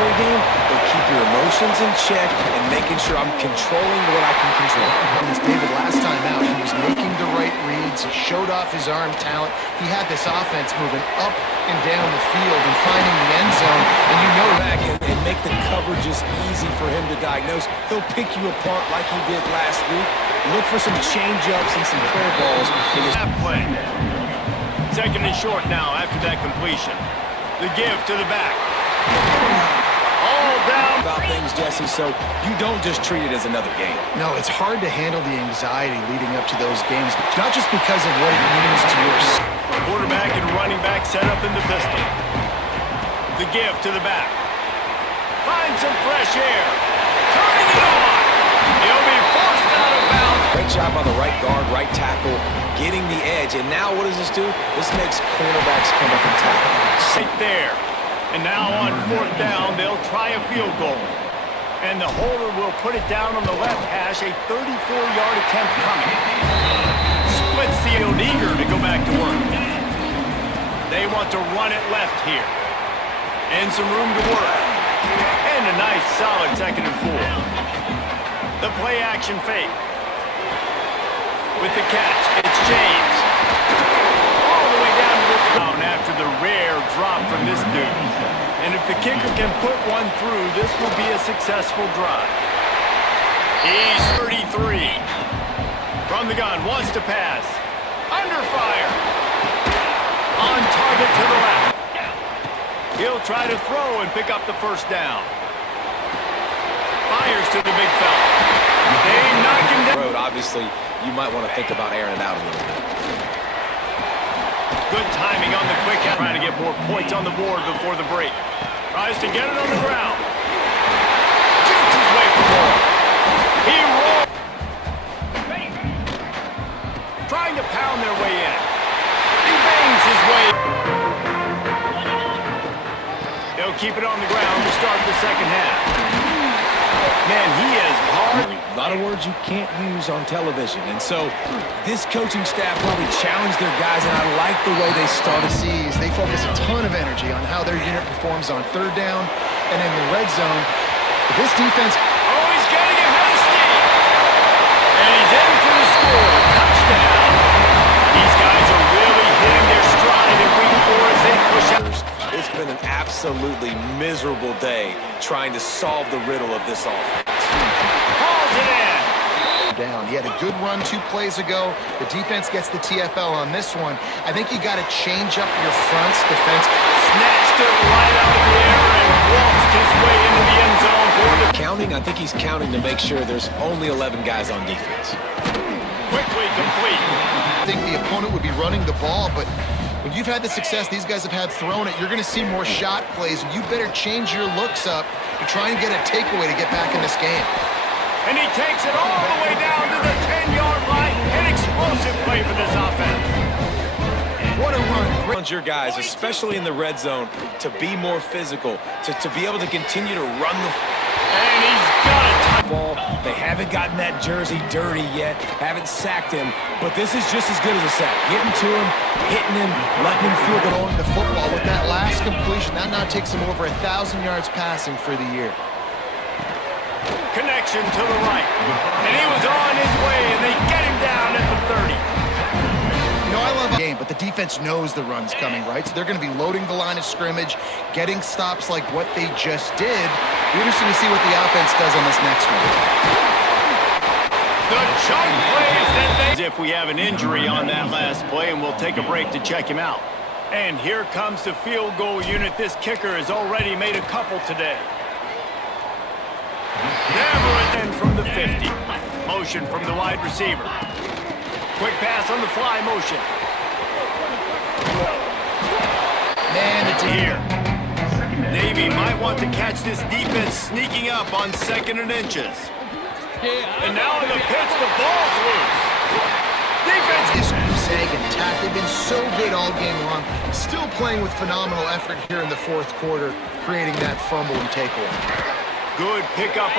rivalry game, but keep your emotions in check and making sure I'm controlling what I can control. David, last time out, he was making the right reads. He showed off his arm talent. He had this offense moving up and down the field and finding the end zone. And you know back and make the coverages easy for him to diagnose. He'll pick you apart like he did last week. Look for some change-ups and some curveballs for this play. Second and short now after that completion. The give to the back. All down. About things, Jesse, so you don't just treat it as another game. No, it's hard to handle the anxiety leading up to those games, not just because of what it means to your quarterback and running back set up in the pistol. The give to the back. Find some fresh air. Turning it on. He'll be forced out of bounds. Great job by the right guard, right tackle, getting the edge. And now what does this do? This makes cornerbacks come up and tackle. Right there. And now on fourth down, they'll try a field goal. And the holder will put it down on the left hash, a 34-yard attempt coming. Splits the field, eager to go back to work. They want to run it left here. And some room to work. And a nice, solid second and 4. The play action fake. With the catch, it's James. All the way down to the ground after the rare drop from this dude. And if the kicker can put one through, this will be a successful drive. He's 33. From the gun, wants to pass. Under fire. On target to the left. He'll try to throw and pick up the first down. Fires to the big fella. They knock him down. Road, obviously, you might want to think about airing it out a little bit. Good timing on the quick out. Trying to get more points on the board before the break. Tries to get it on the ground. Shoots his way for more. He rolls. Trying to pound their way in. He bangs his way. They'll keep it on the ground to start the second half. Man, he is hard. A lot of words you can't use on television. And so this coaching staff probably challenged their guys, and I like the way they started. They focus a ton of energy on how their unit performs on third down and in the red zone. But this defense... Oh, he's getting ahead of steam. And he's in for the score. Touchdown. These guys are really hitting their stride in week 4 as they push out. It's been an absolutely miserable day trying to solve the riddle of this offense. Hauls it in. Down. He had a good run 2 plays ago. The defense gets the TFL on this one. I think you got to change up your fronts defense. Snatched it right out of the air and waltzed his way into the end zone for the counting. I think he's counting to make sure there's only 11 guys on defense. Quickly complete. I think the opponent would be running the ball, but when you've had the success these guys have had throwing it, you're going to see more shot plays, and you better change your looks up to try and get a takeaway to get back in this game. And he takes it all the way down to the 10-yard line. An explosive play for this offense. What a run. Challenge your guys, especially in the red zone, to be more physical, to be able to continue to run the... And he's got a ball. They haven't gotten that jersey dirty yet, haven't sacked him, but this is just as good as a sack. Getting to him, hitting him, letting him feel good on the football with that last completion. That now takes him over 1,000 yards passing for the year. Connection to the right. And he was on his way, and they get him down at the 30. You know, I love the game, but the defense knows the run's coming, right? So they're going to be loading the line of scrimmage, getting stops like what they just did. Be interesting to see what the offense does on this next one. The chunk plays that they... As if we have an injury on that last play, and we'll take a break to check him out. And here comes the field goal unit. This kicker has already made a couple today. Never again from the 50. Motion from the wide receiver. Quick pass on the fly motion. Man, it's here. Navy might want to catch this defense sneaking up on 2nd and inches. And now in the pitch, the ball's loose. Defense is sag and tack. They've been so good all game long. Still playing with phenomenal effort here in the 4th quarter, creating that fumble and takeaway. Good pickup.